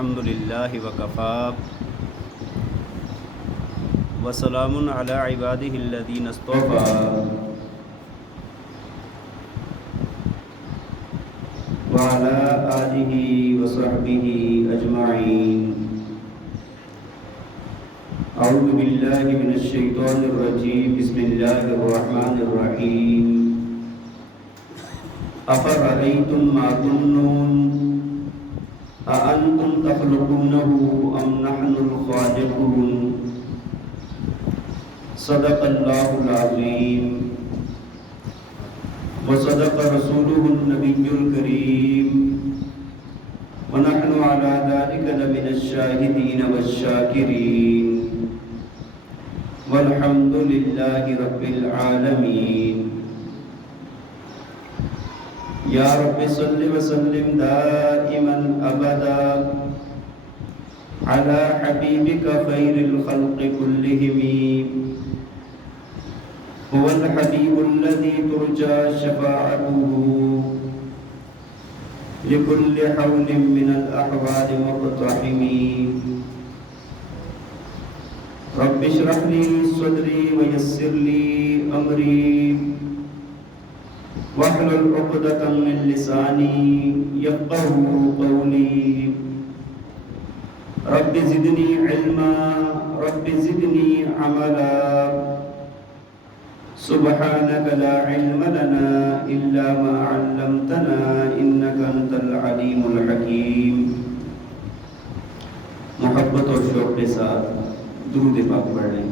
الحمد للہ وکفا وسلام علی عبادہ الذین اصطفیٰ وعلی آلہ وصحبہ اجمعین۔ اعوذ باللہ من الشیطان الرجیم، بسم اللہ الرحمن الرحیم۔ افرأیتم ما تمنون اانتم تخلقونه ام نحن الخالقون۔ صدق اللہ العظیم وصدق رسوله النبی الکریم ونحن على ذلك لمن الشاہدین والشاکرین والحمد للہ رب العالمین۔ یا رب صل وسلم دائما ابدا على حبیبک خیر الخلق كلهم، هو الحبیب الذي ترجى شفاعته لكل حول من الأحوال مقتحم۔ رب اشرح لي صدري ويسر لي أمري واحلل عقدة من لساني يفقهوا قولي۔ رب زدني علما رب زدني عملا سبحانك لا علم لنا إلا ما علمتنا إنك أنت العليم الحكيم۔ محبت اور شوق کے ساتھ درود پاک پڑھ لیں۔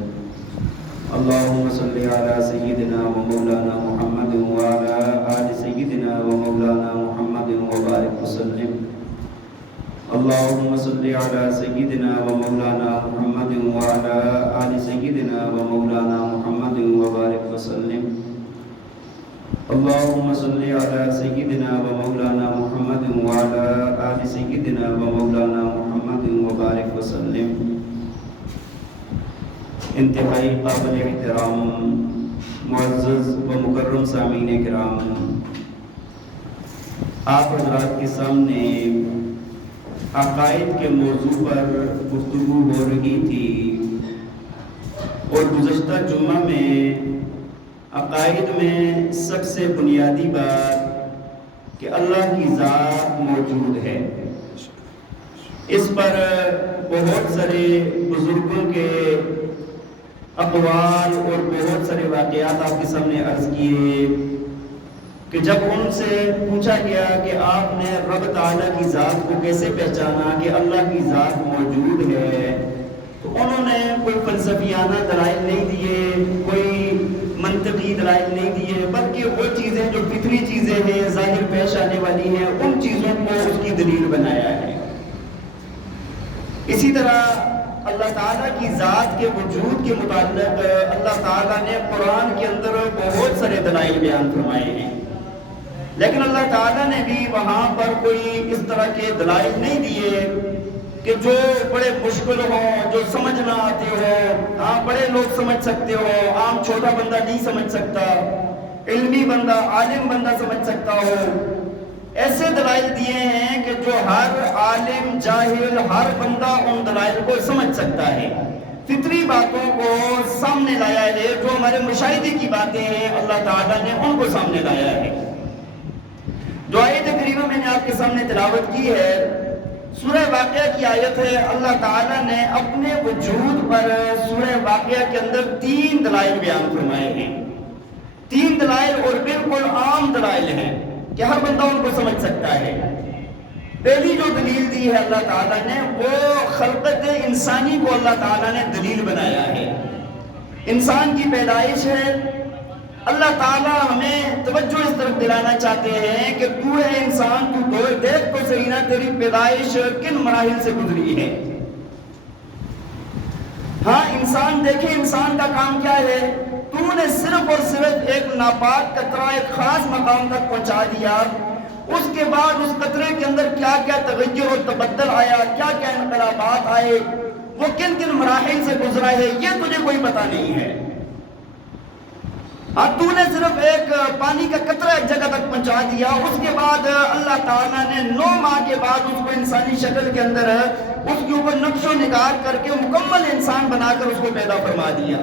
اللهم صل على سيدنا ومولانا محمد وعلى آل سيدنا ومولانا محمد وبارك وسلم۔ اللهم صل على سيدنا ومولانا محمد وعلى آل سيدنا ومولانا محمد وبارك وسلم۔ اللهم صل على سيدنا ومولانا محمد وعلى آل سيدنا ومولانا محمد وبارك وسلم۔ انتہائی قابل احترام معزز و مکرم سامعین کرام، آپ حضرات کے سامنے عقائد کے موضوع پر گفتگو ہو رہی تھی، اور گزشتہ جمعہ میں عقائد میں سب سے بنیادی بات کہ اللہ کی ذات موجود ہے، اس پر بہت سارے بزرگوں کے اقوال اور بہت سارے واقعات آپ کے سامنے عرض کیے کہ جب ان سے پوچھا گیا کہ آپ نے رب تعالیٰ کی ذات کو کیسے پہچانا کہ اللہ کی ذات موجود ہے، تو انہوں نے کوئی فلسفیانہ دلائل نہیں دیے، کوئی منطقی دلائل نہیں دیے، بلکہ وہ چیزیں جو فطری چیزیں ہیں، ظاہر پیش آنے والی ہیں، ان چیزوں کو اس کی دلیل بنایا ہے۔ اسی طرح اللہ تعالیٰ کی ذات کے وجود کے متعلق اللہ تعالیٰ نے قرآن کے اندر بہت سارے دلائل بیان فرمائے ہیں، لیکن اللہ تعالیٰ نے بھی وہاں پر کوئی اس طرح کے دلائل نہیں دیے کہ جو بڑے مشکل ہوں، جو سمجھ نہ آتے ہو، ہاں بڑے لوگ سمجھ سکتے ہو، عام چھوٹا بندہ نہیں سمجھ سکتا، علمی بندہ عالم بندہ سمجھ سکتا ہو۔ ایسے دلائل دیے ہیں کہ جو ہر عالم جاہل ہر بندہ ان دلائل کو سمجھ سکتا ہے۔ فطری باتوں کو سامنے لایا ہے، جو ہمارے مشاہدے کی باتیں ہیں اللہ تعالیٰ نے ان کو سامنے لایا ہے۔ جو آیت کریمہ میں نے آپ کے سامنے تلاوت کی ہے، سورہ واقعہ کی آیت ہے۔ اللہ تعالیٰ نے اپنے وجود پر سورہ واقعہ کے اندر 3 دلائل بیان فرمائے ہیں، 3 دلائل اور بالکل عام دلائل ہیں کہ ہر بندہ ان کو سمجھ سکتا ہے۔ پہلی جو دلیل دی ہے اللہ تعالیٰ نے، وہ خلقت انسانی کو اللہ تعالیٰ نے دلیل بنایا ہے۔ انسان کی پیدائش ہے، اللہ تعالیٰ ہمیں توجہ اس طرف دلانا چاہتے ہیں کہ تو ہے انسان، تو دیکھ تو صحیح نا تیری پیدائش کن مراحل سے گزری ہے۔ ہاں انسان دیکھیں، انسان کا کام کیا ہے، تو نے صرف اور صرف ایک ناپاک قطرہ ایک خاص مقام تک پہنچا دیا، اس کے بعد اس قطرے کے اندر کیا کیا تغیر و تبدل آیا، کیا کیا انقلابات آئے، وہ کن کن مراحل سے گزرا ہے، یہ تجھے کوئی پتہ نہیں ہے۔ ہاں تو نے صرف ایک پانی کا قطرہ ایک جگہ تک پہنچا دیا، اس کے بعد اللہ تعالیٰ نے 9 ماہ کے بعد اس کو انسانی شکل کے اندر اس کے اوپر نقش و نگار کر کے مکمل انسان بنا کر اس کو پیدا فرما دیا۔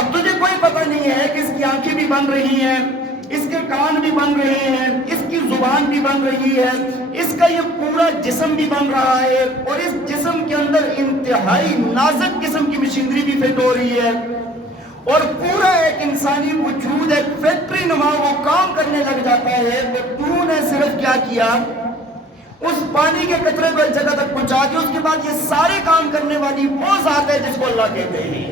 اب تجھے کوئی پتہ نہیں ہے کہ اس کی آنکھیں بھی بن رہی ہیں، اس کے کان بھی بن رہے ہیں، اس کی زبان بھی بن رہی ہے، اس کا یہ پورا جسم بھی بن رہا ہے، اور اس جسم کے اندر انتہائی نازک قسم کی مشینری بھی فٹ ہو رہی ہے، اور پورا ایک انسانی وجود ایک فیکٹری نما وہ کام کرنے لگ جاتا ہے۔ تو نے صرف کیا کیا، اس پانی کے قطرے کو ایک جگہ تک پہنچا دیا، اس کے بعد یہ سارے کام کرنے والی وہ ذات ہے جس کو اللہ کہتے ہیں۔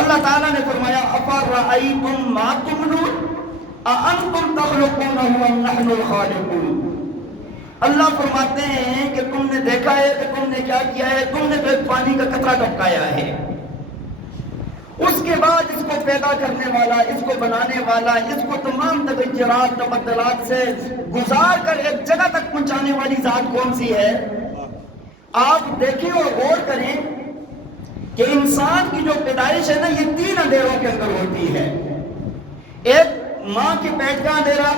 اللہ تعالیٰ نے فرمایا أَفَرَأَيْتُم مَّا تُمْنُونَ أَأَنتُمْ تَخْلُقُونَهُ أَمْ نَحْنُ الْخَالِقُونَ۔ اللہ فرماتے ہیں کہ تم نے دیکھا ہے کہ تم نے کیا کیا ہے، تم نے تو ایک پانی کا قطرہ ٹپکایا ہے، اس کے بعد اس کو پیدا کرنے والا، اس کو بنانے والا، اس کو تمام تغیرات تبدلات سے گزار کر ایک جگہ تک پہنچانے والی ذات کون سی ہے؟ آپ دیکھیں اور غور کریں کہ انسان کی جو پیدائش ہے نا، یہ 3 اندھیروں کے اندر ہوتی ہے۔ ایک ماں کے پیٹ کا اندھیرا،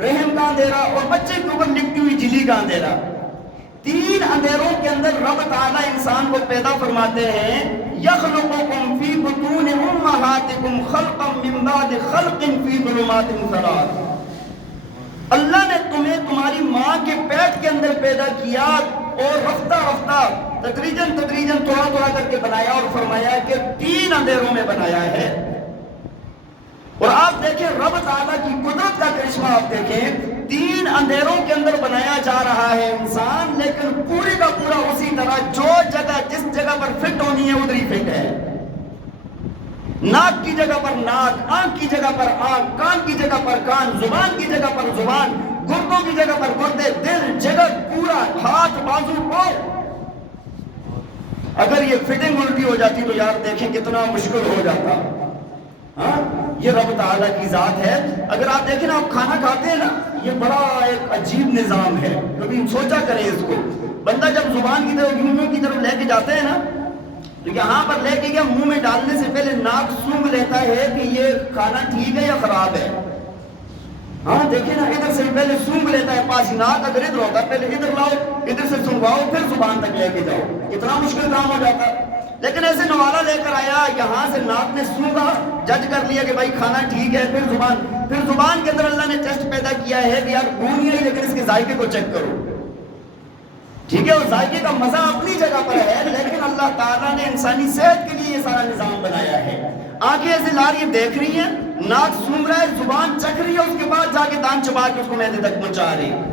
رحم کا اندھیرا، اور بچے کے اوپر لپٹی ہوئی جھلی کا اندھیرا۔ 3 اندھیروں کے اندر رب تعالیٰ انسان کو پیدا فرماتے ہیں۔ یخلقکم فی بطون امہاتکم خلقا من بعد خلق فی ظلمات 3۔ اللہ نے تمہیں تمہاری ماں کے پیٹ کے اندر پیدا کیا، اور رفتہ رفتہ تدریجاً تھوڑا تھوڑا کر کے بنایا، اور فرمایا کہ 3 اندھیروں میں بنایا ہے۔ اور آپ دیکھیں رب تعالیٰ کی قدرت کا کرشمہ، آپ دیکھیں 3 اندھیروں کے اندر بنایا جا رہا ہے انسان، لیکن پوری کا پورا اسی طرح جو جگہ جس جگہ پر فٹ ہونی ہے ادھر ہی فٹ ہے۔ ناک کی جگہ پر ناک، آنکھ کی جگہ پر آنکھ، کان کی جگہ پر کان، زبان کی جگہ پر زبان، گردوں کی جگہ پر گردے، دل، جگر، پورا ہاتھ، بازو، پاؤں۔ اگر یہ فٹنگ الٹی ہو جاتی تو یار دیکھیں کتنا مشکل ہو جاتا۔ ہاں یہ رب تعالیٰ کی ذات ہے۔ اگر آپ دیکھیں نا، آپ کھانا کھاتے ہیں نا، یہ بڑا ایک عجیب نظام ہے، کبھی سوچا کریں اس کو۔ بندہ جب زبان کی طرف، منہ کی طرف لے کے جاتے ہیں نا، تو یہاں پر لے کے گیا، منہ میں ڈالنے سے پہلے ناک سونگھ لیتا ہے کہ یہ کھانا ٹھیک ہے یا خراب ہے۔ ہاں دیکھیں نا، ادھر سے پہلے سونگھ لیتا ہے، پاس ناک اگر ادھر ہوتا ہے پہلے ادھر لاؤ، ادھر سے سنگواؤ، پھر زبان تک لے کے جاؤ، اتنا مشکل کام ہو جاتا۔ لیکن ایسے نوالا لے کر آیا، یہاں سے ناک نے سونگا، جج کر لیا کہ بھائی کھانا ٹھیک ہے، پھر زبان کے اندر اللہ نے ٹیسٹ پیدا کیا ہے کہ یار خون ہی ہے، لیکن اس کے ذائقے کو چیک کرو، ٹھیک ہے؟ اور ذائقے کا مزہ اپنی جگہ پر ہے، لیکن اللہ تعالیٰ نے انسانی صحت کے لیے یہ سارا نظام بنایا ہے۔ آنکھیں ایسے لا رہی ہیں، دیکھ رہی ہیں، ناک سونگ رہا ہے، زبان چکھ رہی ہے، اس کے بعد جا کے دان چبا کے اس کو معدے تک پہنچا رہی ہے۔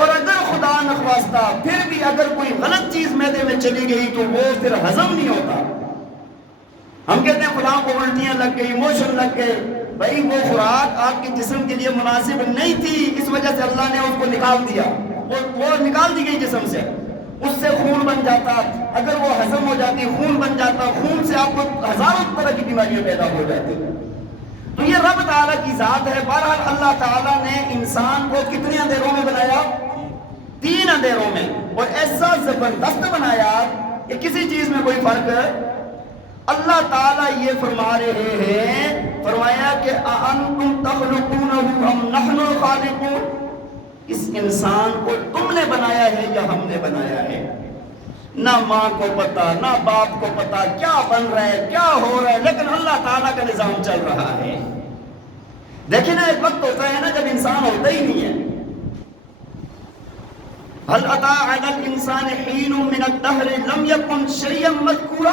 اور اگر خدا نخواستہ پھر بھی اگر کوئی غلط چیز معدے میں چلی گئی تو وہ پھر ہضم نہیں ہوتا۔ ہم کہتے ہیں فلاں کو الٹیاں لگ گئی، موشن لگ گئے، بھائی وہ خوراک آپ کے جسم کے لیے مناسب نہیں تھی، اس وجہ سے اللہ نے اس کو نکال دیا، وہ نکال دی گئی جسم سے، اس سے خون بن جاتا، اگر وہ ہضم ہو جاتی خون بن جاتا، خون سے آپ کو ہزاروں طرح کی بیماریاں پیدا ہو جاتی۔ تو یہ رب تعالیٰ کی ذات ہے۔ بہرحال اللہ تعالیٰ نے انسان کو کتنے اندھیروں میں بنایا؟ 3 اندھیروں میں، اور ایسا زبردست بنایا کہ کسی چیز میں کوئی فرق ہے۔ اللہ تعالیٰ یہ فرما رہے ہیں، فرمایا کہ أَأَنْتُمْ تَخْلُقُونَهُ أَمْ نَحْنُ الْخَالِقُونَ، اس انسان کو تم نے بنایا ہے یا ہم نے بنایا ہے؟ نہ ماں کو پتا، نہ باپ کو پتا کیا بن رہا ہے، کیا ہو رہا ہے، لیکن اللہ تعالیٰ کا نظام چل رہا ہے۔ دیکھیں نا، ایک وقت ہوتا ہے نا جب انسان ہوتا ہی نہیں ہے۔ هل أتى على الإنسان حين من الدهر لم يكن شيئا مذكورا،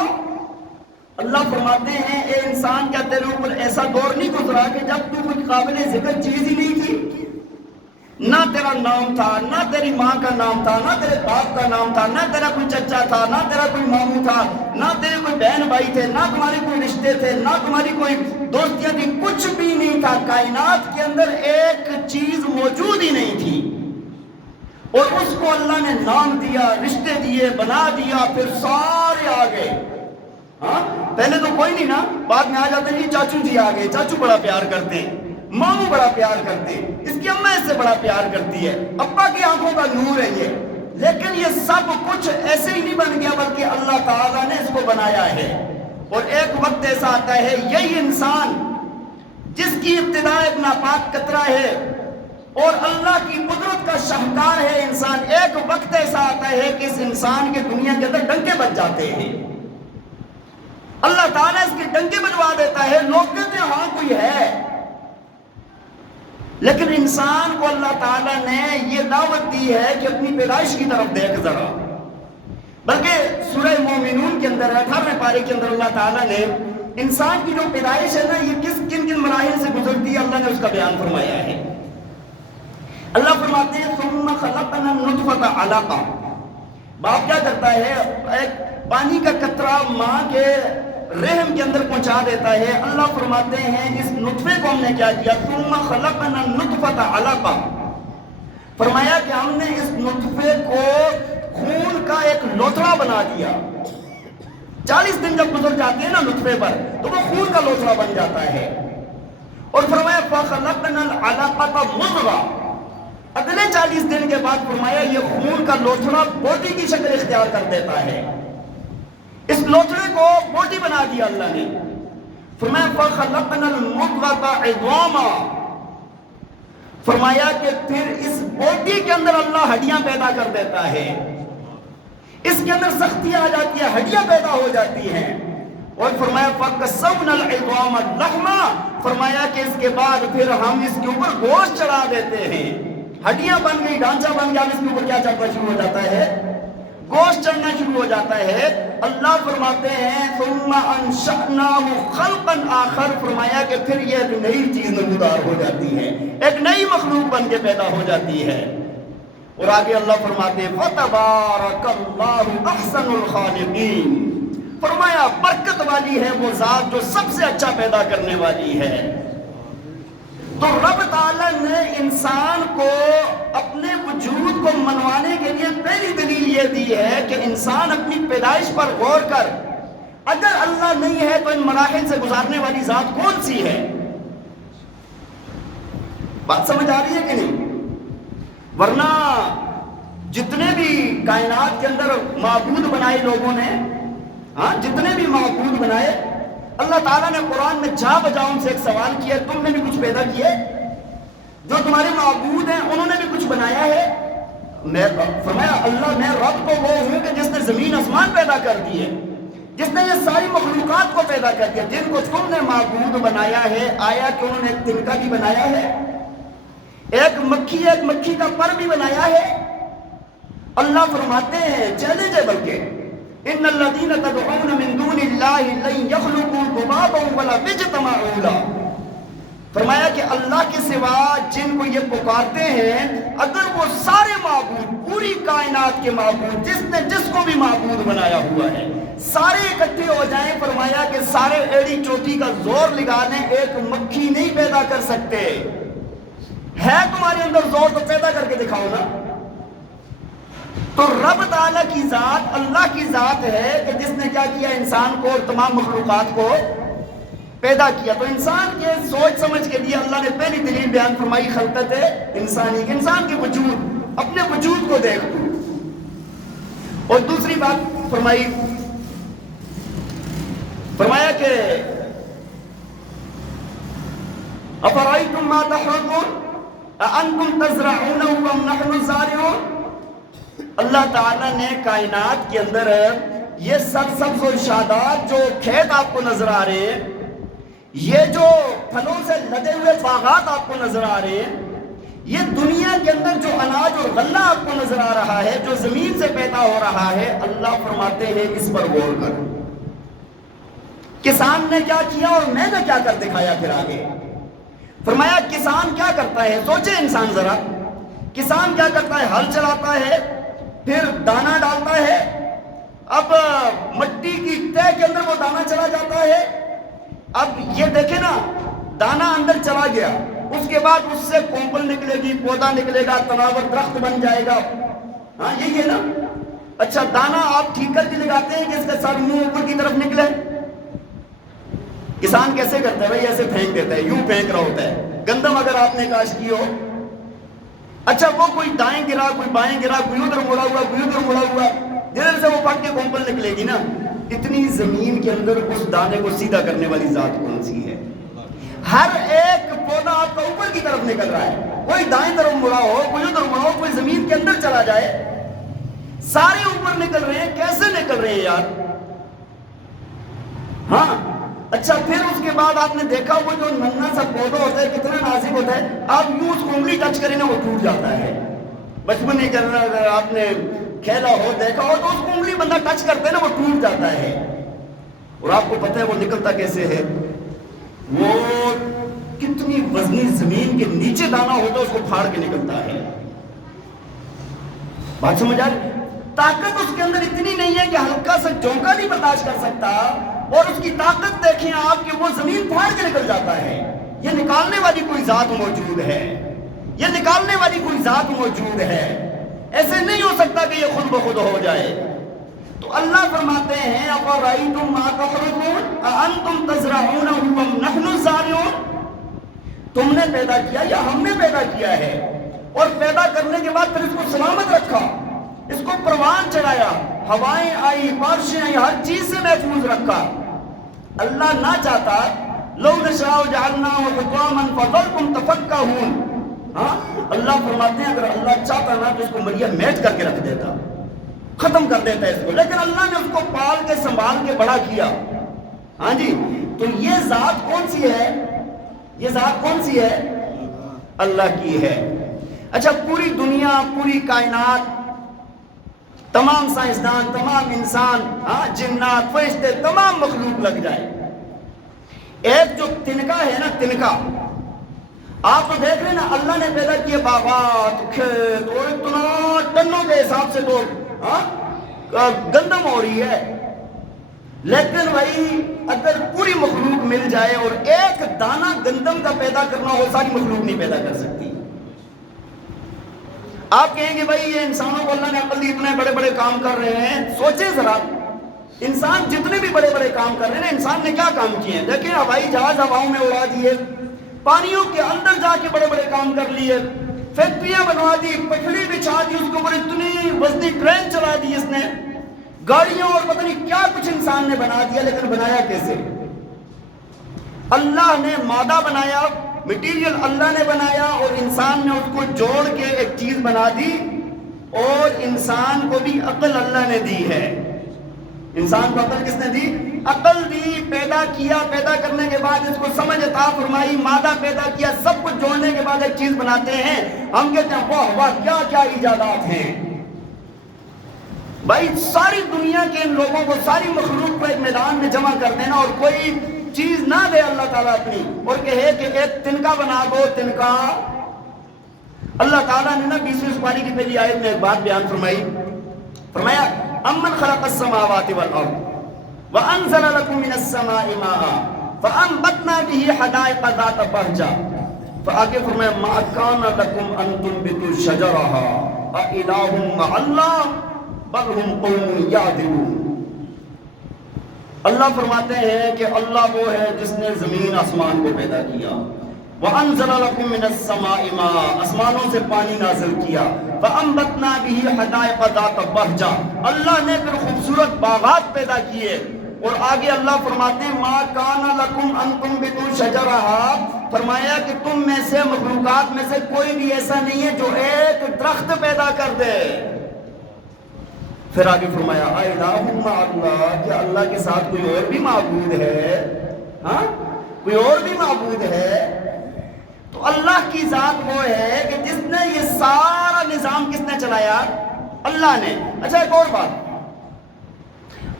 اللہ فرماتے ہیں اے انسان کیا تیرے اوپر ایسا دور نہیں گزرا کہ جب تو کوئی قابل ذکر چیز ہی نہیں تھی؟ نہ تیرا نام تھا، نہ تیری ماں کا نام تھا، نہ تیرے باپ کا نام تھا، نہ تیرا کوئی چچا تھا، نہ تیرا کوئی ماموں تھا، نہ تیرے کوئی بہن بھائی تھے، نہ تمہارے کوئی رشتے تھے، نہ تمہاری کوئی دوستیاں تھی، کچھ بھی نہیں تھا۔ کائنات کے اندر ایک چیز موجود ہی نہیں تھی، اور اس کو اللہ نے نام دیا، رشتے دیے، بنا دیا، پھر سارے آ گئے۔ ہاں پہلے تو کوئی نہیں نا، بعد میں آ جاتے ہیں چاچو جی آ گئے، چاچو بڑا پیار کرتے ہیں، ماموں بڑا پیار کرتے ہیں، اس کی اماں اس سے بڑا پیار کرتی ہے، ابا کی آنکھوں کا نور ہے یہ۔ لیکن یہ سب کچھ ایسے ہی نہیں بن گیا، بلکہ اللہ تعالیٰ نے اس کو بنایا ہے۔ اور ایک وقت ایسا آتا ہے یہی انسان جس کی ابتدا ایک ناپاک قطرہ ہے اور اللہ کی قدرت کا شاہکار ہے انسان، ایک وقت ایسا آتا ہے کہ اس انسان کے دنیا کے اندر ڈنکے بج جاتے ہیں، اللہ تعالیٰ اس کے ڈنکے بجوا دیتا ہے، لوگ کہتے ہیں ہاں کوئی ہے، لیکن انسان کو اللہ تعالیٰ نے یہ دعوت دی ہے کہ اپنی پیدائش کی طرف دیکھ ذرا۔ بلکہ سورہ مومنون کے اندر 18ویں پارے کے اندر اللہ تعالیٰ نے انسان کی جو پیدائش ہے نا یہ کن کن مراحل سے گزرتی ہے اللہ نے اس کا بیان فرمایا ہے۔ اللہ فرماتے ہیں ثم خلقنا النطفة علقہ، باپ کیا کرتا ہے ایک پانی کا قطرہ ماں کے رحم کے اندر پہنچا دیتا ہے، اللہ فرماتے ہیں اس نطفے کو ہم نے کیا کیا، ثم خلقنا النطفة علقہ، فرمایا کہ ہم نے اس نطفے کو خون کا ایک لوتھڑا بنا دیا۔ 40 دن جب گزر جاتے ہیں نا نطفے پر تو وہ خون کا لوتھڑا بن جاتا ہے، اور فرمایا فَخَلَقْنَا الْعَلَقَةَ مُضْغَةً، اگلے 40 دن کے بعد فرمایا یہ خون کا لوتھڑا بوٹی کی شکل اختیار کر دیتا ہے، اس لوتھڑے کو بوٹی بنا دیا اللہ نے۔ فرمایا فَخَلَقْنَا الْمُضْغَةَ عِظَامًا، فرمایا کہ پھر اس بوٹی کے اندر اللہ ہڈیاں پیدا کر دیتا ہے، اس کے اندر سختیاں آ جاتی ہیں، ہڈیاں پیدا ہو جاتی ہیں، اور فرمایا فَكَسَوْنَا الْعِظَامَ لَحْمًا، فرمایا کہ اس کے بعد پھر ہم اس کے اوپر گوشت چڑھا دیتے ہیں، ہڈیاں بن گئی، ڈھانچہ بن گیا، اس کے اوپر کیا چڑھنا شروع ہو جاتا ہے، گوشت چڑھنا شروع ہو جاتا ہے۔ اللہ فرماتے ہیں ثُمَّ أَنشَأْنَاهُ خَلْقًا آخَرَ، فرمایا کہ پھر یہ ایک نئی چیز نمودار ہو جاتی ہے، ایک نئی مخلوق بن کے پیدا ہو جاتی ہے۔ اور آگے اللہ فرماتے ہیں فَتَبَارَكَ اللَّهُ أَحْسَنُ الْخَالِقِينَ، فرمایا برکت والی ہے وہ ذات جو سب سے اچھا پیدا کرنے والی ہے۔ تو رب تعالیٰ نے انسان کو اپنے وجود کو منوانے کے لیے پہلی دلیل یہ دی ہے کہ انسان اپنی پیدائش پر غور کر، اگر اللہ نہیں ہے تو ان مراحل سے گزارنے والی ذات کون سی ہے؟ بات سمجھ آ رہی ہے کہ نہیں؟ ورنہ جتنے بھی کائنات کے اندر معبود بنائے لوگوں نے، جتنے بھی معبود بنائے، اللہ تعالیٰ نے قرآن میں جا بجا ان سے ایک سوال کیا، تم نے بھی کچھ پیدا کیے؟ جو تمہارے معبود ہیں انہوں نے بھی کچھ بنایا ہے؟ فرمایا اللہ میں رب تو وہ ہوں کہ جس نے زمین آسمان پیدا کر دیے، جس نے یہ ساری مخلوقات کو پیدا کر دیا، جن کو تم نے معبود بنایا ہے، آیا کہ انہوں نے ایک تنکا بھی بنایا ہے، ایک مکھی کا پر بھی بنایا ہے؟ اللہ فرماتے ہیں چیلنج ہے بلکہ ان الذین تدعون من دون اللہ لن یخلقوا ذبابا ولا اجتمعوا له، فرمایا کہ اللہ کے سوا جن کو یہ پکارتے ہیں اگر وہ سارے معبود، پوری کائنات کے معبود، جس نے جس کو بھی معبود بنایا ہوا ہے، سارے اکٹھے ہو جائیں، فرمایا کہ سارے ایڑی چوٹی کا زور لگا دیں، ایک مکھی نہیں پیدا کر سکتے۔ ہے تمہارے اندر زور تو پیدا کر کے دکھاؤ نا۔ تو رب تعالیٰ کی ذات اللہ کی ذات ہے کہ جس نے کیا کیا، انسان کو اور تمام مخلوقات کو پیدا کیا۔ تو انسان کے سوچ سمجھ کے لیے اللہ نے پہلی دلیل بیان فرمائی خلقت انسانی، کہ انسان کے وجود، اپنے وجود کو دیکھ دو۔ اور دوسری بات فرمایا کہ افرأیتم ما تحرثون اانتم تزرعونه ام نحن الزارعون، اللہ تعالیٰ نے کائنات کے اندر یہ سرسبز و شاداب جو کھیت آپ کو نظر آ رہے ہیں، یہ جو پھلوں سے لدے ہوئے باغات آپ کو نظر آ رہے ہیں، یہ دنیا کے اندر جو اناج اور غلہ آپ کو نظر آ رہا ہے، جو زمین سے پیدا ہو رہا ہے، اللہ فرماتے ہیں اس پر غور کر۔ کسان نے کیا کیا اور میں نے کیا کر دکھایا پھر آگے۔ فرمایا کسان کیا کرتا ہے، سوچے انسان ذرا، کسان کیا کرتا ہے، ہل چلاتا ہے، پھر دانا ڈالتا ہے، اب مٹی کی تہ کے اندر وہ دانا چلا جاتا ہے، اب یہ دیکھیں نا دانا اندر چلا گیا، اس کے بعد اس سے کومپل نکلے گی، پودا نکلے گا، تناور درخت بن جائے گا، ہاں یہی ہے نا۔ اچھا دانا آپ ٹھیک کر کے لگاتے ہیں کہ اس کا سر منہ اوپر کی طرف نکلے؟ کسان کیسے کرتا ہے بھائی؟ ایسے پھینک دیتا ہے، یوں پھینک رہا ہوتا ہے۔ گندم اگر آپ نے کاشت کی ہو، اچھا وہ کوئی دائیں گرا، کوئی بائیں گرا، کوئی ادھر مڑا ہوا، کوئی ادھر مڑا ہوا، جدھر سے وہ پٹ کے کومپل نکلے گی نا، اتنی زمین کے اندر اس دانے کو سیدھا کرنے والی ذات کون سی ہے؟ ہر ایک پودا آپ کا اوپر کی طرف نکل رہا ہے، کوئی دائیں طرف مڑا ہو، کوئی ادھر مڑا ہو، کوئی زمین کے اندر چلا جائے، سارے اوپر نکل رہے ہیں۔ کیسے نکل رہے ہیں یار؟ ہاں اچھا، پھر اس کے بعد آپ نے دیکھا وہ جو ننھا سا پودا ہوتا ہے کتنا نازک ہوتا ہے، آپ یوں اس کو انگلی ٹچ کریں نا وہ ٹوٹ جاتا ہے۔ بچپن نہیں کرنا، اگر آپ نے کھیلا ہو دیکھا ہو تو اس کو انگلی بندہ ٹچ کرتا ہے نا وہ ٹوٹ جاتا ہے۔ اور آپ کو پتہ ہے وہ نکلتا کیسے ہے؟ وہ کتنی وزنی زمین کے نیچے دانا ہوتا ہے اس کو پھاڑ کے نکلتا ہے۔ بات سمجھ آ رہی؟ طاقت اس کے اندر اتنی نہیں ہے کہ ہلکا سا چونکا نہیں برداشت کر سکتا، اور اس کی طاقت دیکھیں آپ کہ وہ زمین پھاڑ کے نکل جاتا ہے۔ یہ نکالنے والی کوئی ذات موجود ہے، یہ نکالنے والی کوئی ذات موجود ہے، ایسے نہیں ہو سکتا کہ یہ خود بخود ہو جائے۔ تو اللہ فرماتے ہیں اَفَرَأَيْتُم مَا تَحْرُثُونَ أَأَنتُمْ تَزْرَعُونَهُ أَمْ نَحْنُ الزَّارِعُونَ، تم نے پیدا کیا یا ہم نے پیدا کیا ہے؟ اور پیدا کرنے کے بعد پھر اس کو سلامت رکھا، اس کو پروان چڑھایا، ہوائیں آئی، بارشیں آئی، ہر چیز سے محفوظ رکھا۔ اللہ نہ چاہتا لَوْ نَشَاءُ جَعَلْنَاهُ حُطَامًا فَظَلْتُمْ تَفَكَّهُونَ، ہاں اللہ فرماتے ہیں اگر اللہ چاہتا نا تو اس کو مریا میٹ کر کے رکھ دیتا، ختم کر دیتا ہے اس کو، لیکن اللہ نے اس کو پال کے سنبھال کے بڑا کیا۔ ہاں جی، تو یہ ذات کون سی ہے؟ یہ ذات کون سی ہے؟ اللہ کی ہے۔ اچھا، پوری دنیا، پوری کائنات، تمام سائنسدان، تمام انسان، جنات، فرشتے، تمام مخلوق لگ جائے، ایک جو تنکا ہے نا، تنکا آپ تو دیکھ رہے ہیں نا، اللہ نے پیدا کیے باغات، کھیت، اور اتنا ٹنوں کے حساب سے تو گندم ہو رہی ہے، لیکن بھائی اگر پوری مخلوق مل جائے اور ایک دانہ گندم کا پیدا کرنا ہو، ساری مخلوق نہیں پیدا کر سکتی۔ آپ کہیں گے بھائی یہ انسانوں کو اللہ نے عقل دی، اتنے بڑے بڑے کام کر رہے ہیں، سوچیں ذرا، انسان جتنے بھی بڑے بڑے کام کر رہے ہیں، انسان نے کیا کام کیے ہیں؟ دیکھیں ہوائی جہاز ہواؤں میں اڑا دیے، پانیوں کے اندر جا کے بڑے بڑے کام کر لیے، فیکٹریاں بنوا دی، پٹڑی بچھا دی، اس کے اوپر اتنی وزنی ٹرین چلا دی اس نے، گاڑیاں اور پتہ نہیں کیا کچھ انسان نے بنا دیا، لیکن بنایا کیسے؟ اللہ نے مادہ بنایا، مٹیریل اللہ نے بنایا، اور انسان نے اس کو جوڑ کے ایک چیز بنا دی، اور انسان کو بھی عقل اللہ نے دی ہے۔ انسان کو عقل کس نے دی؟ عقل دی، پیدا کیا، پیدا کرنے کے بعد اس کو سمجھ عطا فرمائی، مادہ پیدا کیا، سب کچھ جوڑنے کے بعد ایک چیز بناتے ہیں، ہم کہتے ہیں واہ واہ کیا کیا ایجادات ہیں۔ بھائی ساری دنیا کے ان لوگوں کو، ساری مخلوق کو ایک میدان میں جمع کر دینا اور کوئی چیز نہ دے اللہ تعالیٰ اپنی، اور کہے کہ ایک تنکا بنا دو، تنکا۔ اللہ تعالیٰ نے نا 20ویں سپاری کی پہلی آیت میں ایک بات بیان فرمائی، فرمایا امن خلق السماوات والارض وانزل لكم من السماء ماء فانبتنا به حدائق ذات بهجة، فآگے فرمایا ما كان لكم ان تنبتوا شجرها أإله مع الله بل هم قوم يعدلون۔ اللہ فرماتے ہیں کہ اللہ وہ ہے جس نے زمین آسمان کو پیدا کیا، وَأَنزَلَ لَكُم مِّنَ السَّمَاءِ مَاءً، آسمانوں سے پانی نازل کیا، فَأَنبَتْنَا بِهِ حَدَائِقَ ذَاتَ بَهْجَةٍ، اللہ نے پھر خوبصورت باغات پیدا کیے، اور آگے اللہ فرماتے ہیں مَا كَانَ لَكُمْ أَن تُنبِتُوا شَجَرَهَا، فرمایا کہ تم میں سے، مخلوقات میں سے کوئی بھی ایسا نہیں ہے جو ایک درخت پیدا کر دے۔ پھر آگے فرمایا اَإِلَٰهٌ مَّعَ اللَّهِ، کہ اللہ کے ساتھ کوئی اور بھی معبود ہے؟ ہاں کوئی اور بھی معبود ہے؟ تو اللہ کی ذات وہ ہے کہ جس نے یہ سارا نظام کس نے چلایا؟ اللہ نے۔ اچھا ایک اور بات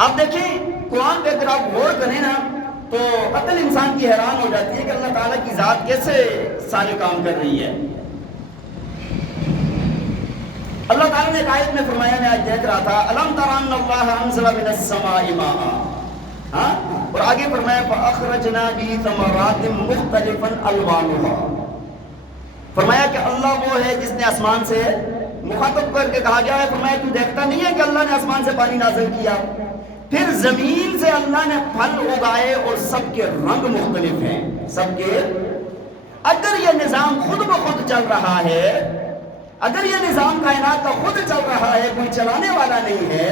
آپ دیکھیں، قرآن پہ اگر آپ غور کریں نا تو عقل انسان کی حیران ہو جاتی ہے کہ اللہ تعالیٰ کی ذات کیسے سارے کام کر رہی ہے۔ اللہ تعالیٰ نے ایک آیت میں فرمایا، میں آج دیکھ رہا تھا، أَلَمْ تَرَ أَنَّ اللَّهَ أَنزَلَ مِنَ السَّمَاءِ مَاءً، اور آگے فرمایا فَأَخْرَجْنَا بِهِ ثَمَرَاتٍ مُخْتَلِفًا أَلْوَانُهَا، فرمایا کہ اللہ وہ ہے جس نے آسمان سے، مخاطب کر کے کہا گیا ہے، فرمایا تو دیکھتا نہیں ہے کہ اللہ نے آسمان سے پانی نازل کیا، پھر زمین سے اللہ نے پھل اگائے اور سب کے رنگ مختلف ہیں، سب کے۔ اگر یہ نظام خود بخود چل رہا ہے، اگر یہ نظام کائنات کا خود چل رہا ہے، کوئی چلانے والا نہیں ہے،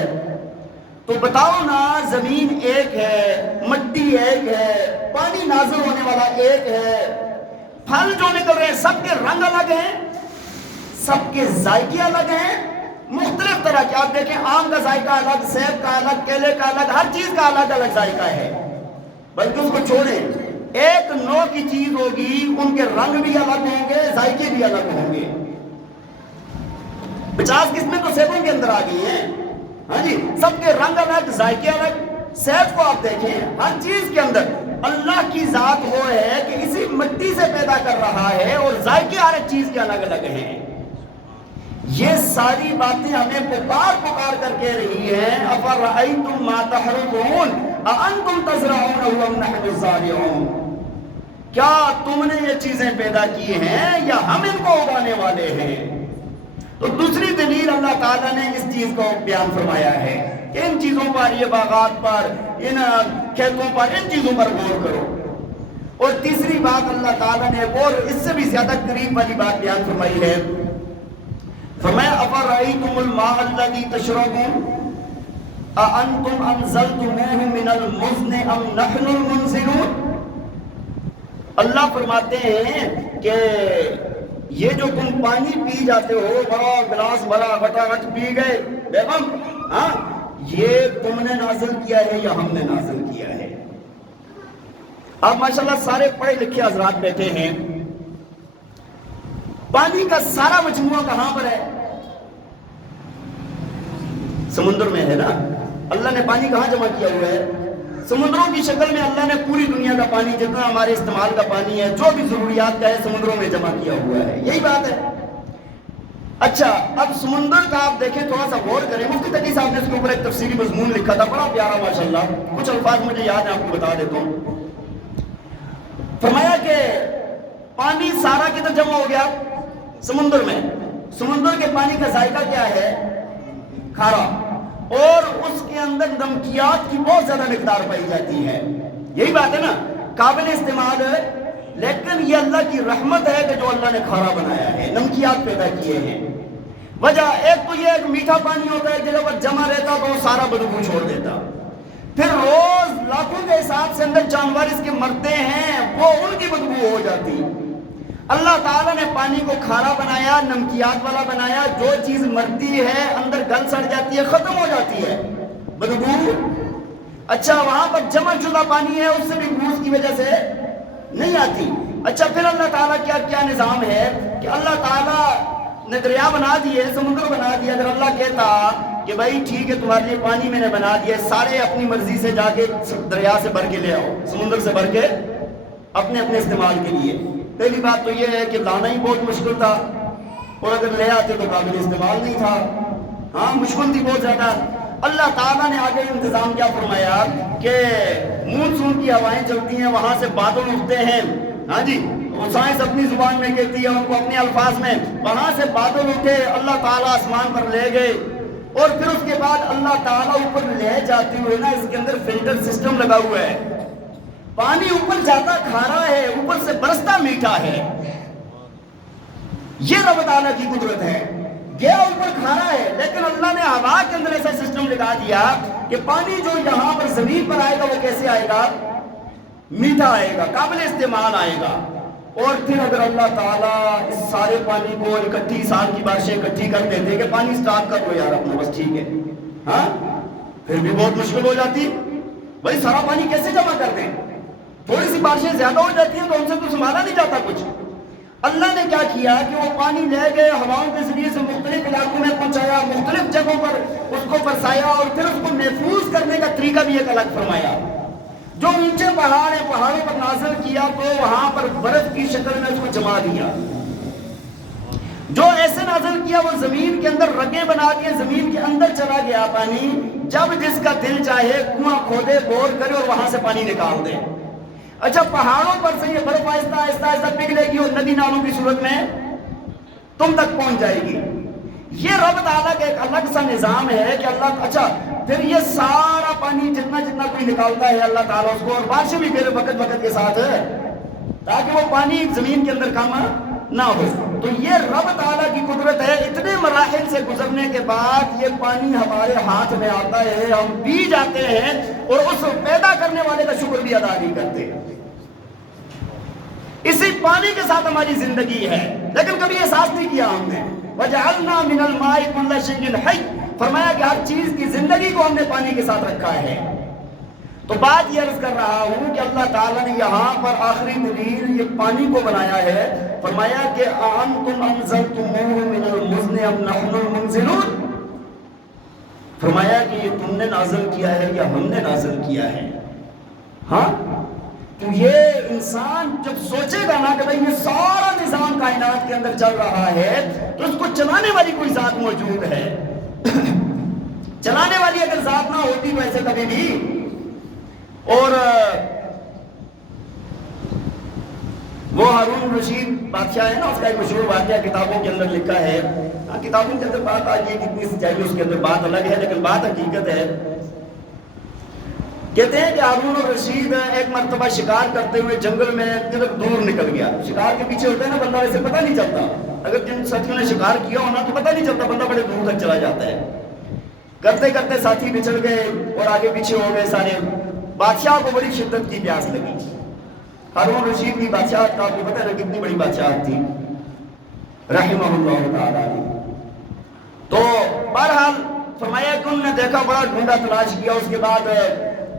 تو تو بتاؤ نا، زمین ایک ہے، مٹی ایک ہے، پانی نازل ہونے والا ایک ہے، پھل جو نکل رہے ہیں سب کے رنگ الگ ہیں، سب کے ذائقے الگ ہیں، مختلف طرح کے. آپ دیکھیں آم کا ذائقہ الگ، سیب کا الگ، کیلے کا الگ، ہر چیز کا الگ الگ ذائقہ ہے. بلکہ اس کو چھوڑیں، ایک نوع کی چیز ہوگی، ان کے رنگ بھی الگ ہوں گے، ذائقے بھی الگ ہوں گے. 50 قسمیں تو سیبوں کے اندر آ گئی ہیں. ہاں جی، سب کے رنگ الگ، ذائقے الگ. سیب کو آپ دیکھیں، ہر چیز کے اندر اللہ کی ذات وہ ہے کہ اسی مٹی سے پیدا کر رہا ہے، اور ذائقے ہر ایک چیز کے الگ الگ ہیں. یہ ساری باتیں ہمیں پکار کر کہہ رہی ہیں، افرأیتم ما تحرثون اانتم تزرعون ام نحن الزارعون. کیا تم نے یہ چیزیں پیدا کی ہیں یا ہم ان کو اگانے والے ہیں؟ تو دوسری دلیل اللہ تعالیٰ نے اس چیز کو بیان فرمایا ہے کہ ان چیزوں پر، یہ باغات پر، ان کھیتوں پر، ان چیزوں پر غور کرو. اور تیسری بات اللہ تعالیٰ نے اور اس سے بھی زیادہ قریب والی بات بیان فرمائی ہے. فرمایا افرأیتم الماء الذی تشربون اانتم انزلتموہ من المزن ام نحن المنزلون. اللہ فرماتے ہیں کہ یہ جو تم پانی پی جاتے ہو، بڑا گلاس بڑا گٹاگٹ پی گئے بیگم، ہاں، یہ تم نے نازل کیا ہے یا ہم نے نازل کیا ہے؟ آپ ماشاءاللہ سارے پڑھے لکھے حضرات بیٹھے ہیں. پانی کا سارا مجموعہ کہاں پر ہے؟ سمندر میں ہے نا. اللہ نے پانی کہاں جمع کیا ہوا ہے؟ سمندروں کی شکل میں اللہ نے پوری دنیا کا پانی، جتنا ہمارے استعمال کا پانی ہے، جو بھی ضروریات کا ہے، سمندروں میں جمع کیا ہوا ہے. یہی بات ہے. اچھا، اب سمندر کا آپ دیکھیں، تھوڑا سا غور کریں. مفتی تقی صاحب نے اس کے اوپر ایک تفصیلی مضمون لکھا تھا، بڑا پیارا ماشاءاللہ. کچھ الفاظ مجھے یاد ہیں، آپ کو بتا دیتا ہوں. فرمایا کہ پانی سارا کدھر جمع ہو گیا؟ سمندر میں. سمندر کے پانی کا ذائقہ کیا ہے؟ کھارا. اور اس کے اندر نمکیات کی بہت زیادہ مقدار پائی جاتی ہے. یہی بات ہے نا، قابل استعمال ہے. لیکن یہ اللہ کی رحمت ہے کہ جو اللہ نے کھارا بنایا ہے، نمکیات پیدا کیے ہیں. وجہ ایک تو یہ ایک میٹھا پانی ہوتا ہے، جگہ پر جمع رہتا تو وہ سارا بدبو چھوڑ دیتا. پھر روز لاکھوں کے حساب سے اندر جانور اس کے مرتے ہیں، وہ ان کی بدبو ہو جاتی. اللہ تعالیٰ نے پانی کو کھارا بنایا، نمکیات والا بنایا. جو چیز مرتی ہے اندر گل سڑ جاتی ہے، ختم ہو جاتی ہے بدبو. اچھا، وہاں پر جمع شدہ پانی ہے، اس سے بھی بو کی وجہ سے نہیں آتی. اچھا، پھر اللہ تعالیٰ کیا نظام ہے کہ اللہ تعالیٰ نے دریا بنا دیے، سمندر بنا دیا. اگر اللہ کہتا کہ بھائی ٹھیک ہے، تمہارے لیے پانی میں نے بنا دیا، سارے اپنی مرضی سے جا کے دریا سے بھر کے لے آؤ، سمندر سے بھر کے اپنے استعمال کے لیے. پہلی بات تو یہ ہے کہ لانا ہی بہت مشکل تھا، اور اگر لے آتے تو قابل استعمال نہیں تھا. ہاں، مشکل تھی بہت زیادہ. اللہ تعالیٰ نے آگے انتظام کیا فرمایا کہ مونسون کی ہوائیں چلتی ہیں، وہاں سے بادل اٹھتے ہیں. ہاں جی، سائنس اپنی زبان میں کہتی ہے، ان کو اپنے الفاظ میں. وہاں سے بادل اٹھے، اللہ تعالیٰ آسمان پر لے گئے، اور پھر اس کے بعد اللہ تعالیٰ اوپر لے جاتے ہوئے نا، اس کے اندر فلٹر سسٹم لگا ہوا ہے. پانی اوپر جاتا کھارا ہے، اوپر سے برستا میٹھا ہے. یہ رب تعالیٰ کی قدرت ہے. گیا اوپر کھارا ہے، لیکن اللہ نے ہوا کے اندر ایسا سسٹم لگا دیا کہ پانی جو یہاں پر زمین پر آئے گا وہ کیسے آئے گا؟ میٹھا آئے گا، قابل استعمال آئے گا. اور پھر اگر اللہ تعالیٰ اس سارے پانی کو اکٹھی، سال کی بارشیں اکٹھی کر دیتے کہ پانی سٹاپ کر دو یار اپنا، بس ٹھیک ہے، ہاں، پھر بھی بہت مشکل ہو جاتی. بھائی سارا پانی کیسے جمع کر دیں؟ تھوڑی سی بارشیں زیادہ ہو جاتی ہیں تو ان سے تو سنبھالا نہیں جاتا کچھ. اللہ نے کیا کیا کہ وہ پانی لے گئے، ہواؤں کے ذریعے سے مختلف علاقوں میں پہنچایا، مختلف جگہوں پر اس کو برسایا، اور پھر اس کو محفوظ کرنے کا طریقہ بھی ایک الگ فرمایا. جو اونچے پہاڑ ہیں، پہاڑوں پر نازل کیا تو وہاں پر برف کی شکل میں اس کو جما دیا. جو ایسے نازل کیا وہ زمین کے اندر رگیں بنا کے زمین کے اندر چلا گیا پانی. جب جس کا دل چاہے کنواں کھودے، بور کرے اور وہاں سے پانی نکال دے. اچھا، پہاڑوں پر سے یہ برف آہستہ آہستہ پگھلے گی اور ندی نالوں کی صورت میں تم تک پہنچ جائے گی. یہ رب تعالیٰ کا ایک الگ سا نظام ہے کہ اللہ، اچھا پھر یہ سارا پانی جتنا کوئی نکالتا ہے اللہ تعالیٰ اس کو، اور بارشیں بھی پھر وقت کے ساتھ ہے تاکہ وہ پانی زمین کے اندر کم نہ ہو. تو یہ رب تعالیٰ کی قدرت ہے. اتنے مراحل سے گزرنے کے بعد یہ پانی ہمارے ہاتھ میں آتا ہے، ہم پی جاتے ہیں اور اس پیدا کرنے والے کا شکر بھی ادا نہیں کرتے۔ اسی پانی کے ساتھ ہماری زندگی ہے، لیکن کبھی احساس نہیں کیا ہم نے۔ وَجَعَلْنَا مِنَ الْمَاءِ كُلَّ شَيْءٍ حَيٍّ، فرمایا کہ ہر چیز کی زندگی کو ہم نے پانی کے ساتھ رکھا ہے۔ تو بات یہ عرض کر رہا ہوں کہ اللہ تعالیٰ نے یہاں پر آخری دلیل یہ پانی کو بنایا ہے، فرمایا کہ أَأَنْتُمْ أَنزَلْتُمُوهُ مِنَ الْمُزْنِ أَمْ نَحْنُ الْمُنزِلُونَ، فرمایا کہ یہ تم نے نازل کیا ہے یا ہم نے نازل کیا ہے۔ ہاں تو یہ انسان جب سوچے گا نا کہ بھئی یہ سارا نظام کائنات کے اندر چل رہا ہے تو اس کو چلانے والی کوئی ذات موجود ہے۔ چلانے والی اگر ذات نہ ہوتی تو ایسے کبھی بھی، اور وہ ہارون رشید بادشاہ ہے نا، اس کا ایک مشہور واقعہ کتابوں کے اندر لکھا ہے۔ کتابوں کے اندر بات آج یہ کتنی سچائی اس کے اندر بات الگ ہے، لیکن بات حقیقت ہے۔ کہتے ہیں کہ ہارون رشید ایک مرتبہ شکار کرتے ہوئے جنگل میں طرف دور نکل گیا۔ شکار کے پیچھے ہوتا ہے نا بندہ، ویسے پتہ نہیں چلتا، اگر جن ساتھیوں نے شکار کیا ہونا تو پتہ نہیں چلتا، بندہ بڑے دور تک چلا جاتا ہے۔ کرتے کرتے ساتھی بچھڑ گئے اور آگے پیچھے ہو گئے سارے۔ بادشاہ کو بڑی شدت کی پیاس لگی۔ ہارون رشید کی بادشاہت کا آپ کو پتہ ہے نا کتنی بڑی بادشاہت تھی، رحمہ اللہ تعالیٰ۔ تو بہرحال فرمایا کہ انہوں نے دیکھا، بڑا ڈھونڈا تلاش کیا، اس کے بعد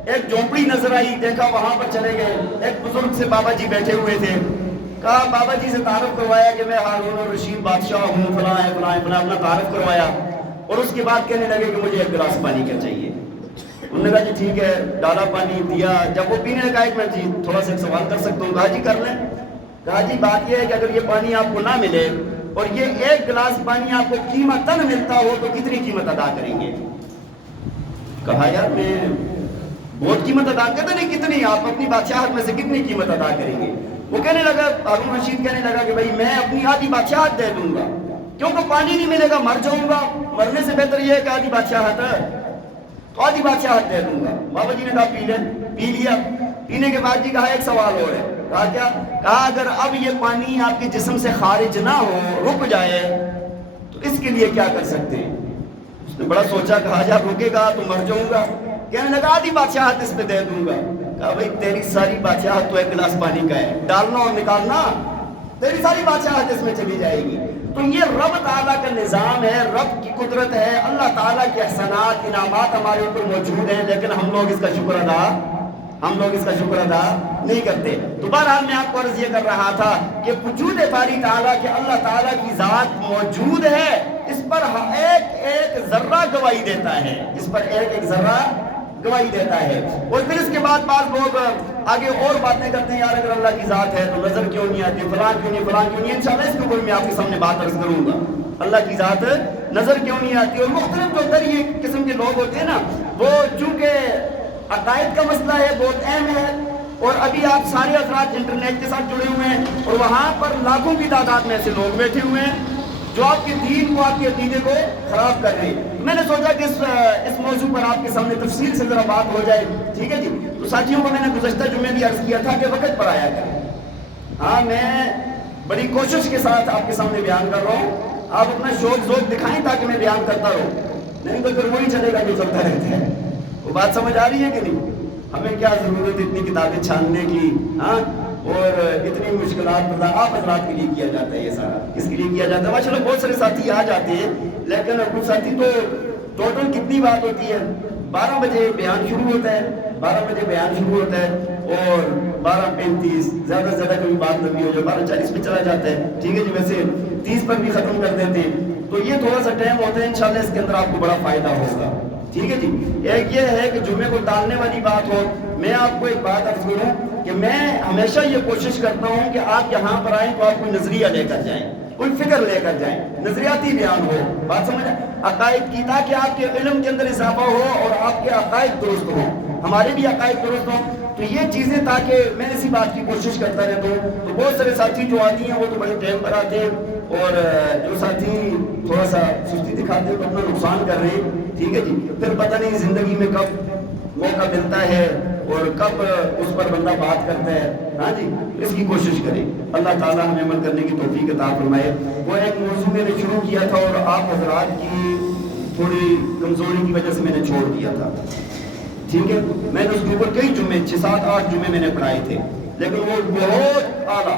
ایک جھونپڑی نظر آئی، دیکھا وہاں پر چلے گئے۔ ایک بزرگ سے بابا جی بیٹھے ہوئے تھے، کہا بابا جی سے تعارف کروایا کہ میں ہارون رشید بادشاہ ہوں، فلاں ہے فلاں ہے فلاں، اپنا تعارف کروایا، اور اس کے بعد کہنے لگے کہ مجھے ایک گلاس پانی کا چاہیے۔ انہوں نے کہا جی ٹھیک ہے، ڈالا پانی دیا۔ جب وہ پینے لگا کہ میں جی تھوڑا سا ایک سوال کر سکتا ہوں؟ کہا جی کر لیں۔ کہا جی بات یہ ہے کہ اگر یہ پانی آپ کو نہ ملے اور یہ ایک گلاس پانی آپ کو قیمتاً ملتا ہو تو کتنی قیمت ادا کریں گے؟ کہا یار میں بہت قیمت ادا کرتے نہیں، کتنی؟ آپ اپنی بادشاہت میں سے کتنی قیمت ادا کریں گے؟ وہ کہنے لگا، ہارون رشید کہنے لگا کہ بھائی میں اپنی آدھی بادشاہت دے دوں گا، کیونکہ پانی نہیں ملے گا مر جاؤں گا، مرنے سے بہتر یہ ہے کہ آدھی بادشاہت ہے تو آدھی بادشاہت دے دوں گا۔ بابا جی نے کہا پی لیں۔ پی لیا۔ پینے کے بعد جی کہا ایک سوال اور ہے۔ کہا کیا؟ کہا اگر اب یہ پانی آپ کے جسم سے خارج نہ ہو، رک جائے، تو اس کے لیے کیا کر سکتے ہیں؟ اس نے بڑا سوچا، کہا جب رکے گا تو مر جاؤں گا۔ کہنے لگا آدھی بادشاہت اس پہ دے دوں گا۔ کہا بھائی تیری ساری بادشاہت تو ایک گلاس پانی کا ہے، ڈالنا اور نکالنا تیری ساری بادشاہت اس میں چلی جائے گی۔ تو یہ رب تعالیٰ کا نظام ہے، رب کی قدرت ہے، اللہ تعالیٰ کے احسانات انعامات ہمارے اوپر موجود ہیں، لیکن ہم لوگ اس کا شکر ادا نہیں کرتے۔ تو بہرحال میں آپ کو عرض یہ کر رہا تھا کہ وجود باری تعالیٰ کہ اللہ تعالیٰ کی ذات موجود ہے، اس پر ایک ایک ذرہ گواہی دیتا ہے، اس پر ایک ایک ذرہ گواہی دیتا ہے۔ اور پھر اس کے بعد بعض لوگ آگے اور باتیں کرتے ہیں، یار اگر اللہ کی ذات ہے تو نظر کیوں نہیں آتی، فلاں کیوں نہیں، فلاں کیوں نہیں۔ انشاءاللہ اس کے اوپر میں آپ کے سامنے بات عرض کروں گا، اللہ کی ذات نظر کیوں نہیں آتی۔ اور مختلف جو طریقے قسم کے لوگ ہوتے ہیں نا، وہ چونکہ عقائد کا مسئلہ ہے، بہت اہم ہے، اور ابھی آپ سارے حضرات انٹرنیٹ کے ساتھ جڑے ہوئے ہیں اور وہاں پر لاکھوں کی تعداد میں ایسے لوگ بیٹھے ہوئے ہیں جو آپ کے دین کو، آپ کے عقیدے کو خراب کر رہے ہیں۔ میں نے سوچا کہ اس موضوع پر آپ کے سامنے تفصیل سے ذرا بات ہو جائے، ٹھیک ہے جی۔ تو ساتھیوں کو میں نے گزشتہ جمعے بھی عرض کیا تھا کہ وقت پر آیا کریں۔ ہاں میں بڑی کوشش کے ساتھ آپ کے سامنے بیان کر رہا ہوں، آپ اپنا شوق ذوق دکھائیں تاکہ میں بیان کرتا رہوں، نہیں تو پھر وہی چلے گا جو چلتا رہتا ہے۔ وہ بات سمجھ آ رہی ہے کہ نہیں؟ ہمیں کیا ضرورت اتنی کتابیں چھاننے کی، ہاں، اور اتنی مشکلات آپ حضرات کے لیے کیا جاتا ہے، یہ سارا کس کے لیے کیا جاتا ہے؟ ماشاءاللہ بہت سارے ساتھی آ جاتے ہیں، لیکن کچھ ساتھی تو ٹوٹل کتنی بات ہوتی ہے، 12 بجے بیان شروع ہوتا ہے، 12 بجے بیان شروع ہوتا ہے اور 12:35 زیادہ سے زیادہ کبھی بات لمبی ہو جائے 12:40 پہ چلا جاتا ہے، ٹھیک ہے جی۔ ویسے 30 پر بھی ختم کر دیتے ہیں، تو یہ تھوڑا سا ٹائم ہوتا ہے، انشاءاللہ اس کے اندر آپ کو بڑا فائدہ ہوگا، ٹھیک ہے جی۔ ایک یہ ہے کہ جمعے کو ٹالنے والی بات ہو، میں آپ کو ایک بات عرض کروں کہ میں ہمیشہ یہ کوشش کرتا ہوں کہ آپ یہاں پر آئیں تو آپ کوئی نظریہ لے کر جائیں، کوئی فکر لے کر جائیں، نظریاتی بیان ہو، بات سمجھ عقائد کی، تاکہ آپ کے علم کے اندر اضافہ ہو اور آپ کے عقائد درست ہوں، ہمارے بھی عقائد درست ہوں۔ تو یہ چیزیں تاکہ میں اسی بات کی کوشش کرتا رہتا ہوں۔ تو بہت سارے ساتھی جو آتی ہیں وہ تو بڑے ٹائم پر آتے ہیں، اور جو ساتھی تھوڑا سا سستی دکھاتے ہیں تو اپنا نقصان کر رہے ہیں، ٹھیک ہے جی۔ پھر پتہ نہیں زندگی میں کب موقع ملتا ہے اور کب اس پر بندہ بات کرتا ہے. ہاں جی اس کی کوشش کریں. اللہ تعالیٰ ہمیں عمل کرنے کی توفیق عطا فرمائے. وہ ایک موضوع میں نے شروع کیا تھا اور آپ حضرات کی تھوڑی کمزوری کی وجہ سے میں نے چھوڑ دیا تھا. ٹھیک ہے, میں نے اس کے اوپر کئی جمعے 6 7 8 جمعے میں نے پڑھائے تھے, لیکن وہ بہت اعلیٰ,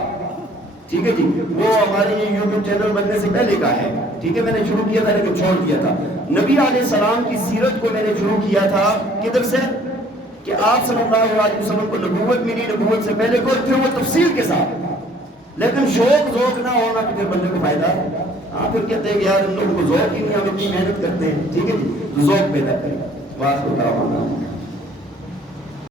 ٹھیک ہے جی, وہ ہمارے یہ یوٹیوب چینل بننے سے پہلے کا ہے. ٹھیک ہے, میں نے شروع کیا تھا لیکن چھوڑ دیا تھا. نبی علیہ السلام کی سیرت کو میں نے شروع کیا تھا کدھر سے, کہ آپ صلی اللہ علیہ وسلم کو نبوت ملی, نبوت سے پہلے کو, پھر وہ تفصیل کے ساتھ. لیکن شوق ذوق نہ ہونا تو پھر بندے کو فائدہ. ہاں پھر کہتے ہیں کہ یار ان لوگوں کو ذوق ہی نہیں, ہم اتنی محنت کرتے ہیں. ٹھیک ہے جی, ذوق پیدا کریں. بات ہوتا ہے.